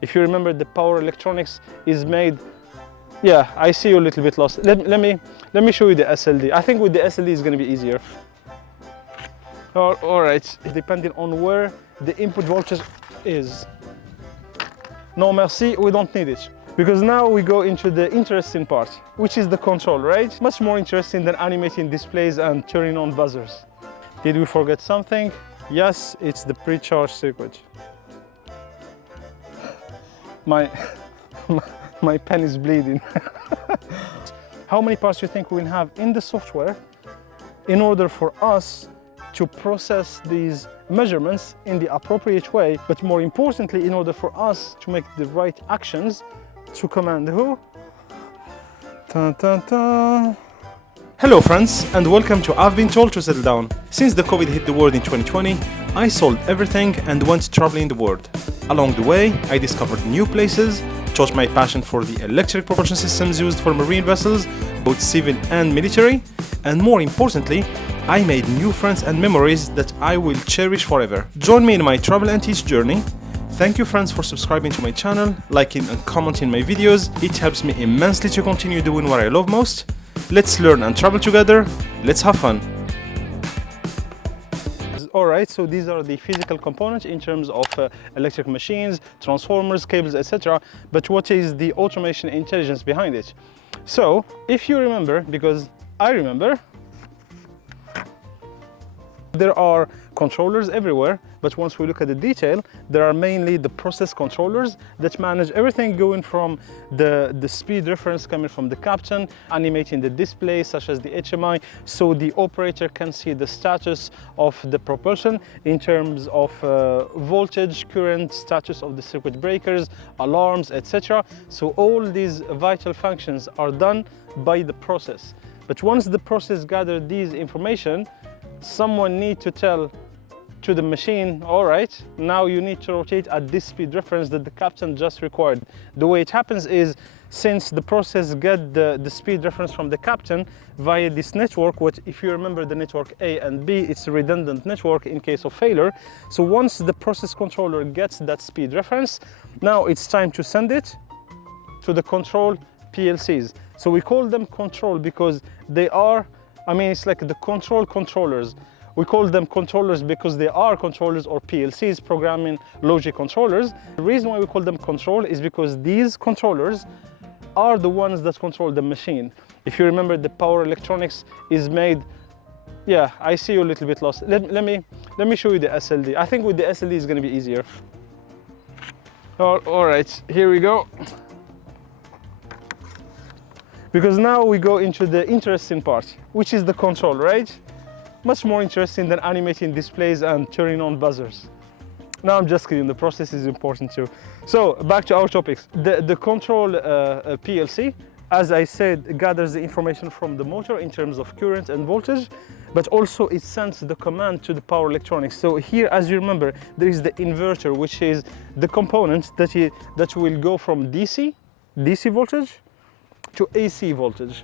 If you remember, the power electronics is made. Yeah, I see you a little bit lost. Let me show you the SLD. I think with the SLD it's going to be easier. All right, depending on where the input voltage is. No merci, we don't need it. Because now we go into the interesting part, which is the control, right? Much more interesting than animating displays and turning on buzzers. Did we forget something? Yes, it's the pre-charge circuit. My pen is bleeding. How many parts do you think we'll have in the software in order for us to process these measurements in the appropriate way, but more importantly, in order for us to make the right actions to command who? Dun, dun, dun. Hello friends, and welcome to I've Been Told to Settle Down. Since the COVID hit the world in 2020, I sold everything and went traveling the world. Along the way, I discovered new places, taught my passion for the electric propulsion systems used for marine vessels, both civil and military, and more importantly, I made new friends and memories that I will cherish forever. Join me in my travel and teach journey. Thank you friends for subscribing to my channel, liking and commenting my videos. It helps me immensely to continue doing what I love most. Let's learn and travel together. Let's have fun. Alright, so these are the physical components in terms of electric machines, transformers, cables, etc. But what is the automation intelligence behind it? So, if you remember, because I remember, there are controllers everywhere, but once we look at the detail, there are mainly the process controllers that manage everything going from the speed reference coming from the captain, animating the display such as the HMI, so the operator can see the status of the propulsion in terms of voltage, current, status of the circuit breakers, alarms, etc. So all these vital functions are done by the process. But once the process gathers these information, someone needs to tell to the machine, all right, now you need to rotate at this speed reference that the captain just required. The way it happens is, since the process get the speed reference from the captain via this network, what if you remember the network A and B, it's a redundant network in case of failure. So once the process controller gets that speed reference, now it's time to send it to the control PLCs. So we call them control because they are, it's like the controllers. We call them controllers because they are controllers, or PLCs, programming logic controllers. The reason why we call them control is because these controllers are the ones that control the machine. If you remember, the power electronics is made. Yeah, I see you a little bit lost. Let me show you the SLD. I think with the SLD it's going to be easier. All right, here we go. Because now we go into the interesting part, which is the control, right? Much more interesting than animating displays and turning on buzzers. No, I'm just kidding, the process is important too. So, back to our topics. The control PLC, as I said, gathers the information from the motor in terms of current and voltage, but also it sends the command to the power electronics. So here, as you remember, there is the inverter, which is the component that will go from DC voltage to AC voltage.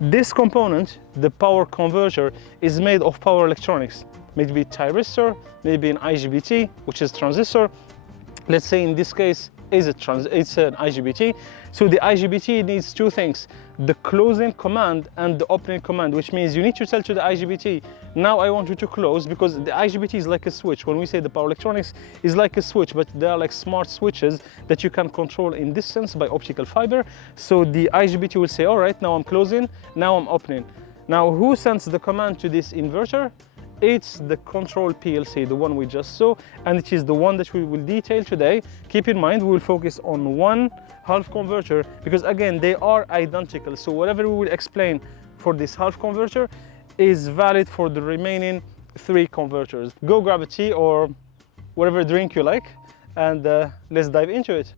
This component, the power converter, is made of power electronics. Maybe thyristor, maybe an IGBT, which is transistor. Let's say in this case, it's an IGBT. So the IGBT needs two things: the closing command and the opening command, which means you need to tell to the IGBT, now I want you to close, because the IGBT is like a switch. When we say the power electronics is like a switch, but they are like smart switches that you can control in distance by optical fiber. So the IGBT will say, all right, now I'm closing, now I'm opening. Now who sends the command to this inverter? It's the control PLC, the one we just saw, and it is the one that we will detail today. Keep in mind, we will focus on one half converter because again, they are identical. So whatever we will explain for this half converter is valid for the remaining three converters. Go grab a tea or whatever drink you like, and let's dive into it.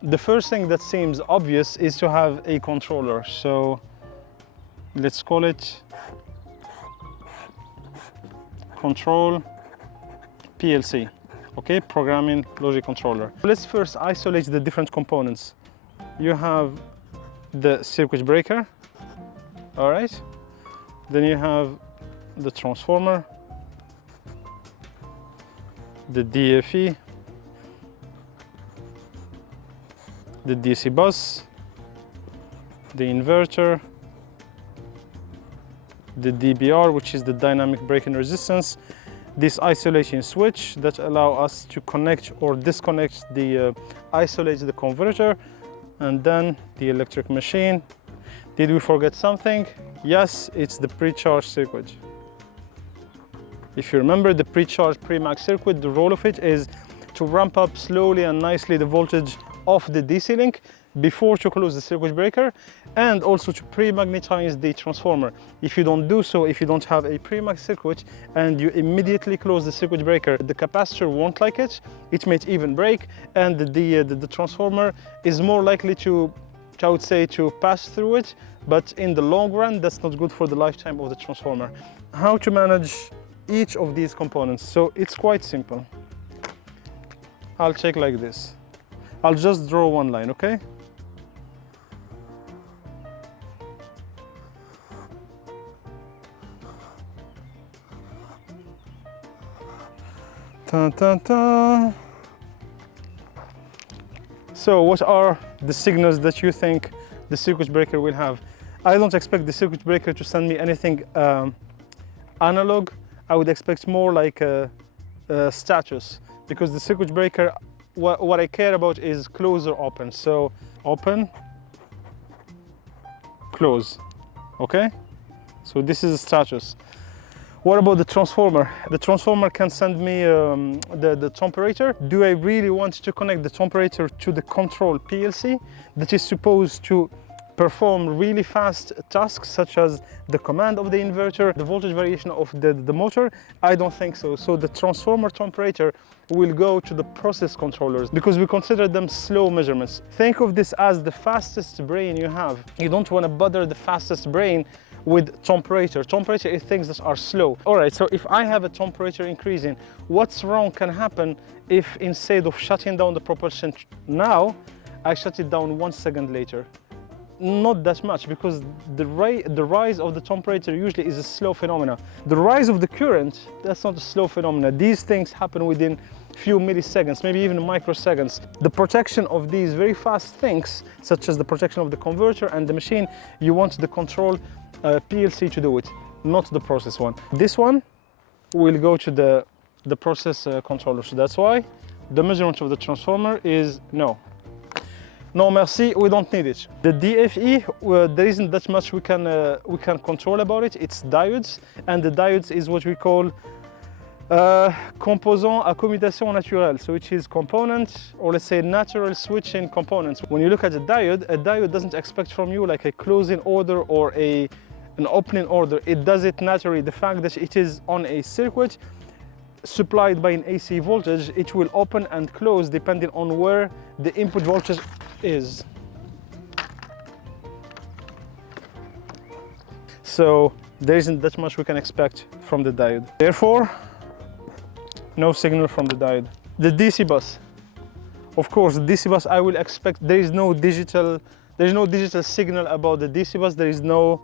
The first thing that seems obvious is to have a controller. So let's call it control PLC, okay, programming logic controller. Let's first isolate the different components. You have the circuit breaker, all right, Then you have the transformer, the DFE, the DC bus, the inverter, the DBR, which is the dynamic braking resistance, this isolation switch that allow us to connect or disconnect the isolate the converter, and then the electric machine. Did we forget something? Yes, it's the pre-charge circuit. If you remember the pre-charge pre-mag circuit, the role of it is to ramp up slowly and nicely the voltage of the DC link before to close the circuit breaker, and also to pre-magnetize the transformer. If you don't do so, if you don't have a pre-mag circuit and you immediately close the circuit breaker, the capacitor won't like it, it may even break, and the transformer is more likely to, I would say, to pass through it, but in the long run, that's not good for the lifetime of the transformer. How to manage each of these components? So it's quite simple. I'll check like this. I'll just draw one line, okay? Dun, dun, dun. So what are the signals that you think the circuit breaker will have? I don't expect the circuit breaker to send me anything analog. I would expect more like a status, because the circuit breaker, what I care about is close or open. So open, close, okay? So this is a status. What about the transformer? The transformer can send me the temperature. Do I really want to connect the temperature to the control PLC that is supposed to perform really fast tasks such as the command of the inverter, the voltage variation of the motor? I don't think so. So the transformer temperature will go to the process controllers because we consider them slow measurements. Think of this as the fastest brain you have. You don't want to bother the fastest brain with temperature. Temperature is things that are slow. All right, so if I have a temperature increasing, what's wrong can happen if instead of shutting down the propulsion now, I shut it down 1 second later? Not that much, because the rise of the temperature usually is a slow phenomena. The rise of the current, that's not a slow phenomena. These things happen within few milliseconds, maybe even microseconds. The protection of these very fast things, such as the protection of the converter and the machine, you want the control PLC to do it, not the process one. This one will go to the process controller. So that's why the measurement of the transformer is no. No, merci, we don't need it. The DFE, there isn't that much we can control about it. It's diodes, and the diodes is what we call composant à commutation naturelle, so which is component, or let's say natural switching components. When you look at a diode doesn't expect from you like a closing order or an opening order. It does it naturally. The fact that it is on a circuit supplied by an AC voltage, it will open and close depending on where the input voltage is. So there isn't that much we can expect from the diode. Therefore, no signal from the diode. The DC bus. Of course, the DC bus, I will expect there is no digital signal about the DC bus. There is no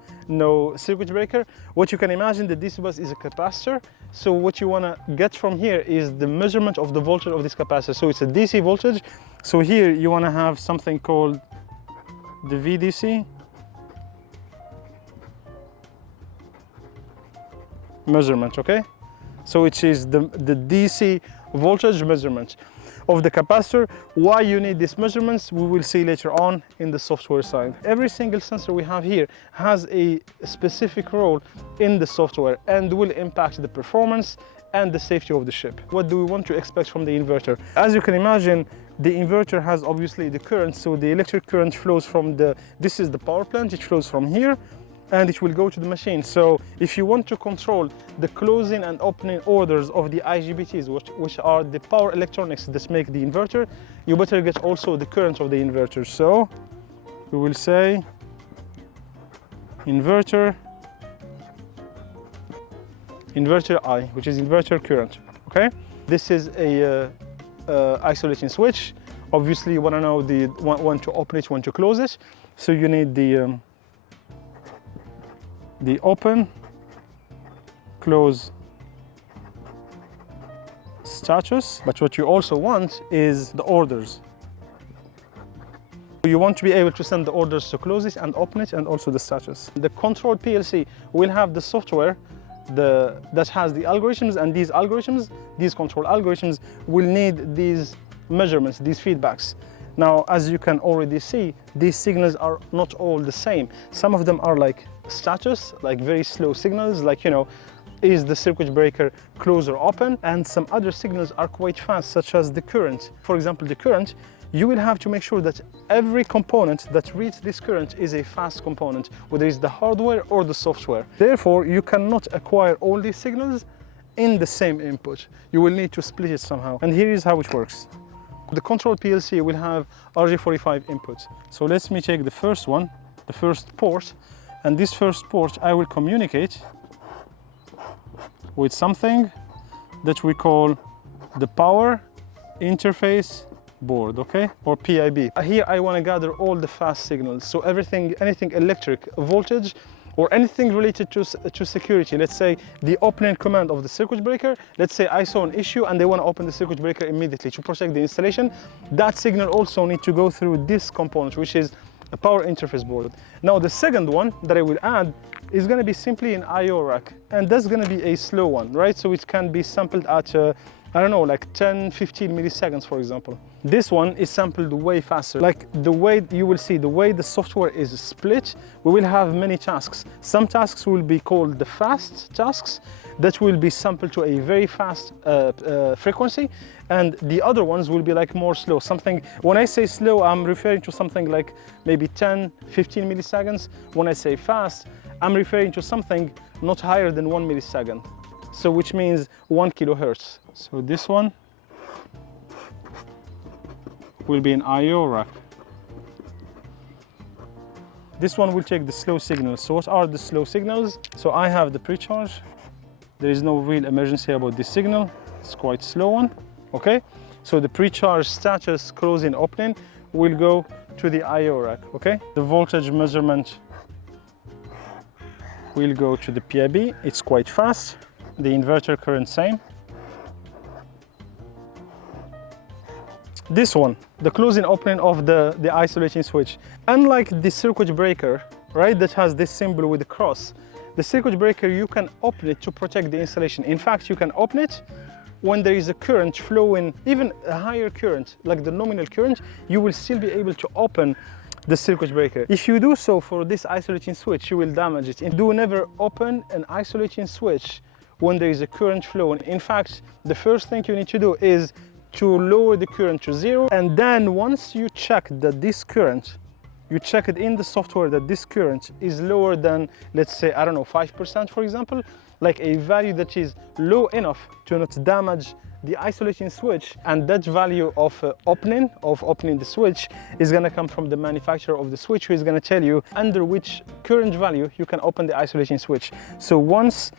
circuit breaker. What you can imagine, the DC bus is a capacitor. So what you want to get from here is the measurement of the voltage of this capacitor. So it's a DC voltage. So here you want to have something called the VDC measurement, okay? So it is the DC voltage measurement of the capacitor. Why you need these measurements, we will see later on in the software side. Every single sensor we have here has a specific role in the software and will impact the performance and the safety of the ship. What do we want to expect from the inverter? As you can imagine, the inverter has obviously the current, so the electric current flows from this is the power plant, it flows from here, and it will go to the machine. So if you want to control the closing and opening orders of the IGBTs, which are the power electronics that make the inverter, you better get also the current of the inverter. So we will say inverter I, which is inverter current, okay? This is a isolation switch. Obviously you want to know when to open it, when to close it. So you need the open close status, but what you also want is the orders. You want to be able to send the orders to close it and open it, and also the status. The control PLC will have the software that has the algorithms, and these algorithms, these control algorithms, will need these measurements, these feedbacks. Now, as you can already see, these signals are not all the same. Some of them are like status, like very slow signals, like, you know, is the circuit breaker closed or open? And some other signals are quite fast, such as the current. For example, the current, you will have to make sure that every component that reads this current is a fast component, whether it's the hardware or the software. Therefore, you cannot acquire all these signals in the same input. You will need to split it somehow. And here is how it works. The control PLC will have RJ45 inputs. So let me take the first one, the first port, and this first port I will communicate with something that we call the power interface board, okay, or PIB. Here I want to gather all the fast signals, so anything electric, voltage, or anything related to security. Let's say the opening command of the circuit breaker. Let's say I saw an issue and they want to open the circuit breaker immediately to protect the installation. That signal also needs to go through this component, which is a power interface board. Now the second one that I will add is going to be simply an I/O rack, and that's going to be a slow one, right? So it can be sampled at I don't know, like 10-15 milliseconds, for example. This one is sampled way faster. Like the way you will see, the way the software is split, we will have many tasks. Some tasks will be called the fast tasks that will be sampled to a very fast frequency, and the other ones will be like more slow. Something, when I say slow, I'm referring to something like maybe 10-15 milliseconds. When I say fast, I'm referring to something not higher than 1 millisecond. So which means 1 kilohertz. So this one will be an I/O rack. This one will take the slow signals. So what are the slow signals? So I have the pre-charge. There is no real emergency about this signal. It's quite slow one, okay? So the pre-charge status closing opening will go to the I/O rack, okay? The voltage measurement will go to the PIB. It's quite fast. The inverter current same. This one, the closing opening of the isolating switch. Unlike the circuit breaker, right, that has this symbol with the cross, the circuit breaker, you can open it to protect the installation. In fact, you can open it when there is a current flowing, even a higher current, like the nominal current, you will still be able to open the circuit breaker. If you do so for this isolating switch, you will damage it. And do never open an isolating switch when there is a current flow. In fact, the first thing you need to do is to lower the current to 0, and then once you check that this current, you check it in the software that this current is lower than, let's say, I don't know, 5%, for example, like a value that is low enough to not damage the isolating switch, and that value of opening the switch is going to come from the manufacturer of the switch, who is going to tell you under which current value you can open the isolating switch. So once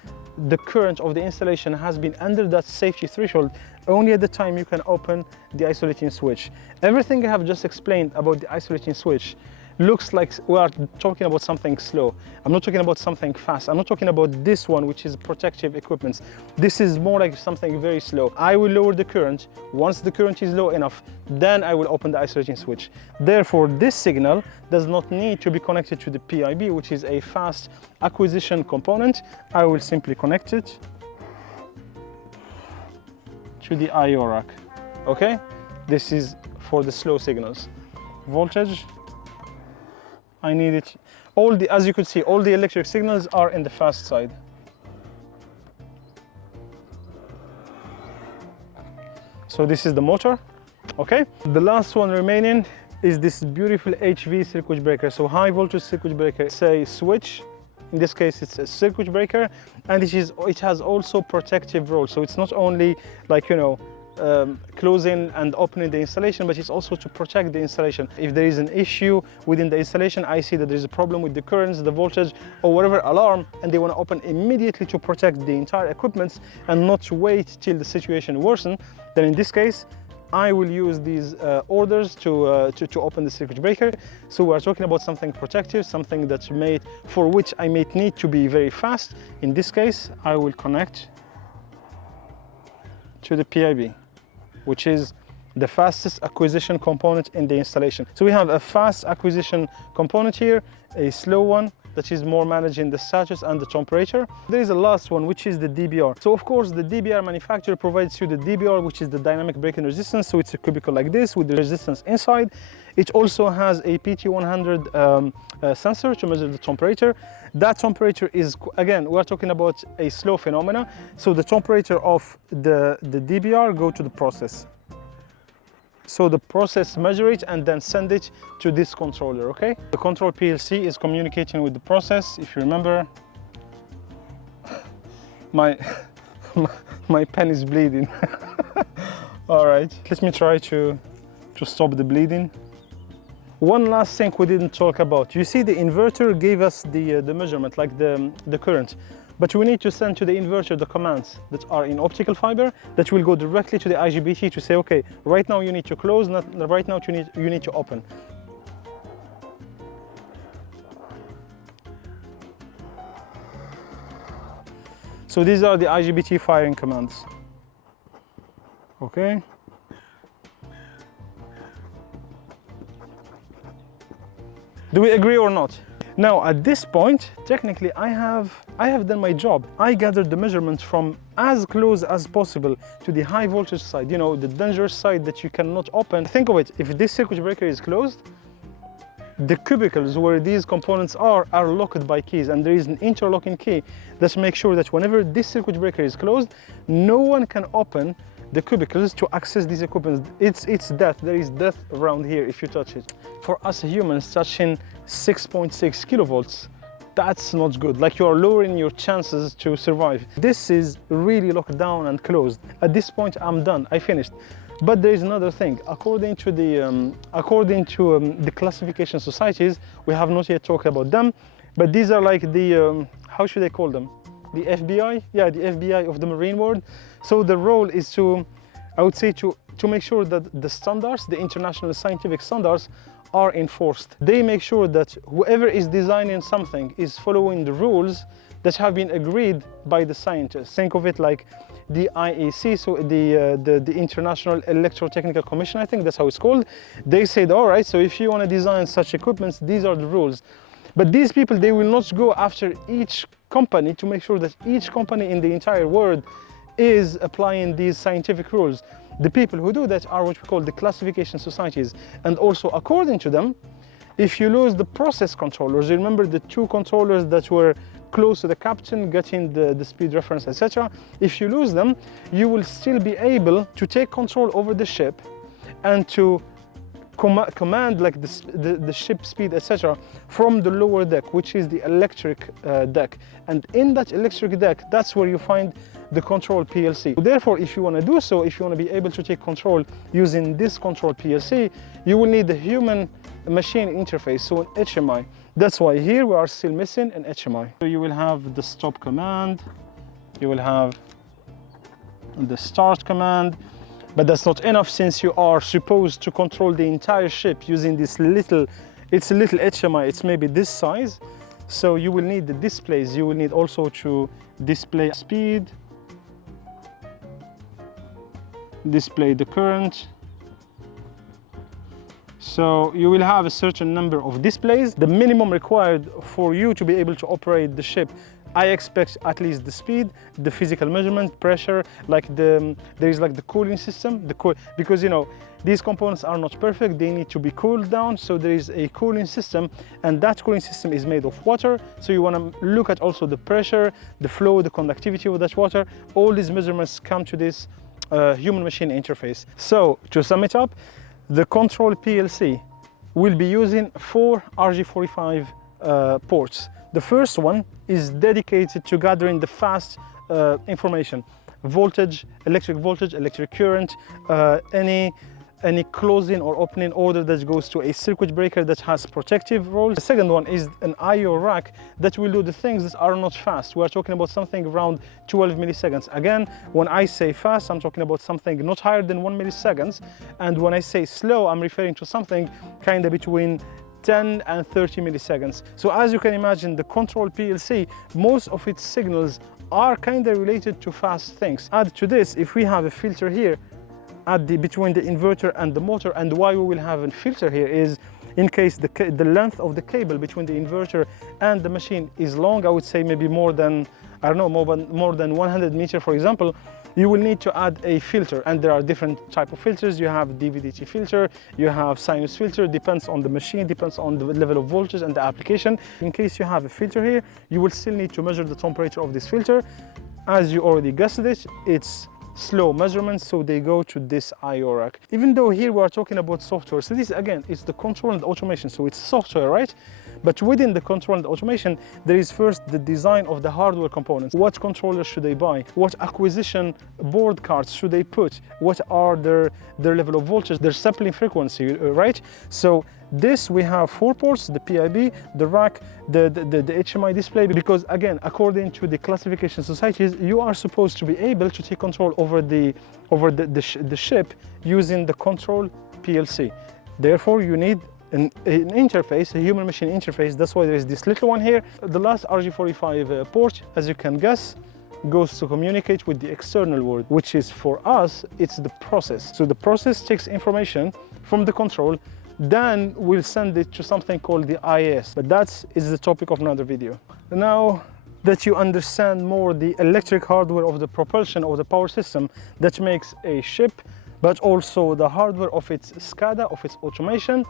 the current of the installation has been under that safety threshold, only at the time you can open the isolating switch. Everything I have just explained about the isolating switch looks like we are talking about something slow. I'm not talking about something fast. I'm not talking about this one, which is protective equipment. This is more like something very slow. I will lower the current. Once the current is low enough, then I will open the isolating switch. Therefore, this signal does not need to be connected to the PIB, which is a fast acquisition component. I will simply connect it to the I/O rack, okay? This is for the slow signals. Voltage, I need it. As you could see, all the electric signals are in the fast side. So this is the motor, okay? The last one remaining is this beautiful HV circuit breaker. So high voltage circuit breaker, it's a switch. In this case, it's a circuit breaker, and it has also protective role. So it's not only like, you know, closing and opening the installation, but it's also to protect the installation. If there is an issue within the installation, I see that there is a problem with the currents, the voltage, or whatever alarm, and they want to open immediately to protect the entire equipment and not wait till the situation worsens, then in this case, I will use these orders to open the circuit breaker. So we're talking about something protective, something that's made for which I may need to be very fast. In this case, I will connect to the PIB, which is the fastest acquisition component in the installation. So we have a fast acquisition component here, a slow one that is more managing the status and the temperature. There is a last one, which is the DBR. So of course, the DBR manufacturer provides you the DBR, which is the dynamic braking resistance. So it's a cubicle like this with the resistance inside. It also has a PT100 sensor to measure the temperature. That temperature is, again, we're talking about a slow phenomena. So the temperature of the DBR go to the process. So the process measure it and then send it to this controller, okay? The control PLC is communicating with the process. If you remember, my pen is bleeding. All right, let me try to stop the bleeding. One last thing we didn't talk about. You see, the inverter gave us the measurement, like the current. But we need to send to the inverter the commands that are in optical fiber that will go directly to the IGBT to say, okay, right now you need to close, not right now you need to open. So these are the IGBT firing commands. Okay. Do we agree or not? Now, at this point, technically, I have done my job. I gathered the measurements from as close as possible to the high voltage side, you know, the dangerous side that you cannot open. Think of it, if this circuit breaker is closed, the cubicles where these components are locked by keys, and there is an interlocking key that makes sure that whenever this circuit breaker is closed, no one can open the cubicles to access these equipment. It's death. There is death around here if you touch it. For us humans, touching 6.6 kilovolts, that's not good. Like, you are lowering your chances to survive. This is really locked down and closed. At this point, I'm done. I finished. But there is another thing. According to the classification societies, we have not yet talked about them, but these are like the how should I call them? The FBI? Yeah, the FBI of the marine world. So the role is to, I would say, to make sure that the standards, the international scientific standards, are enforced. They make sure that whoever is designing something is following the rules that have been agreed by the scientists. Think of it like the IEC, so the International Electrotechnical Commission, I think that's how it's called. They said, all right, so if you want to design such equipment, these are the rules. But these people, they will not go after each company to make sure that each company in the entire world is applying these scientific rules. The people who do that are what we call the classification societies. And also, according to them, if you lose the process controllers, you remember the two controllers that were close to the captain, getting the speed reference, etc. If you lose them, you will still be able to take control over the ship and to command like the ship speed, etc. from the lower deck, which is the electric deck. And in that electric deck, that's where you find the control PLC. Therefore, if you want to do so, if you want to be able to take control using this control PLC, you will need the human machine interface, so an HMI. That's why here we are still missing an HMI. So you will have the stop command, you will have the start command, but that's not enough since you are supposed to control the entire ship using this little, it's a little HMI, it's maybe this size. So you will need the displays, you will need also to display speed, display the current. So you will have a certain number of displays. The minimum required for you to be able to operate the ship, I expect at least the speed, the physical measurement, pressure, like there is like the cooling system, because you know, these components are not perfect, they need to be cooled down, so there is a cooling system, and that cooling system is made of water, so you want to look at also the pressure, the flow, the conductivity of that water. All these measurements come to this human machine interface. So to sum it up, the control PLC will be using 4 RJ45 ports. The first one is dedicated to gathering the fast information, voltage, electric current, any any closing or opening order that goes to a circuit breaker that has protective roles. The second one is an I/O rack that will do the things that are not fast. We are talking about something around 12 milliseconds. Again, when I say fast, I'm talking about something not higher than 1 milliseconds. And when I say slow, I'm referring to something kind of between 10 and 30 milliseconds. So as you can imagine, the control PLC, most of its signals are kind of related to fast things. Add to this, if we have a filter here between the inverter and the motor, and why we will have a filter here is in case the length of the cable between the inverter and the machine is long, I would say maybe more than, I don't know, more than 100 meters, for example, you will need to add a filter. And there are different type of filters. You have DVDT filter, you have sinus filter, depends on the machine, depends on the level of voltage and the application. In case you have a filter here, you will still need to measure the temperature of this filter. As you already guessed it, it's slow measurements, so they go to this I/O rack. Even though here we are talking about software, so this again is the control and automation, so it's software, right? But within the control and automation, there is first the design of the hardware components. What controllers should they buy? What acquisition board cards should they put? What are their level of voltage, their sampling frequency, right? So this, we have 4 ports, the PIB, the rack, the HMI display, because again, according to the classification societies, you are supposed to be able to take control over the ship using the control PLC. Therefore, you need an interface, a human machine interface. That's why there is this little one here. The last RG45 port, as you can guess, goes to communicate with the external world, which is for us, it's the process. So the process takes information from the control, then we'll send it to something called the IAS. But that is the topic of another video. Now that you understand more the electric hardware of the propulsion of the power system that makes a ship, but also the hardware of its SCADA, of its automation,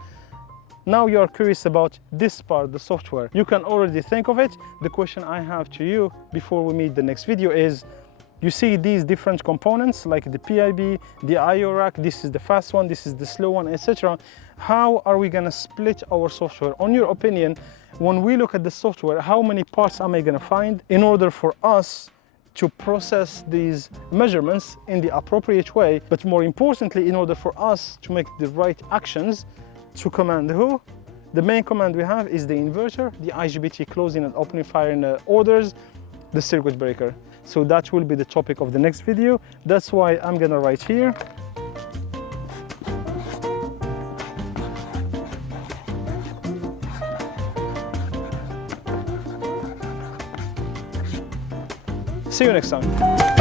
now you are curious about this part, the software. You can already think of it. The question I have to you before we meet the next video is, you see these different components like the PIB, the I/O rack, this is the fast one, this is the slow one, etc. How are we gonna split our software? On your opinion, when we look at the software, how many parts am I gonna find in order for us to process these measurements in the appropriate way, but more importantly, in order for us to make the right actions to command who? The main command we have is the inverter, the IGBT closing and opening firing orders, the circuit breaker. So that will be the topic of the next video. That's why I'm gonna write here. See you next time.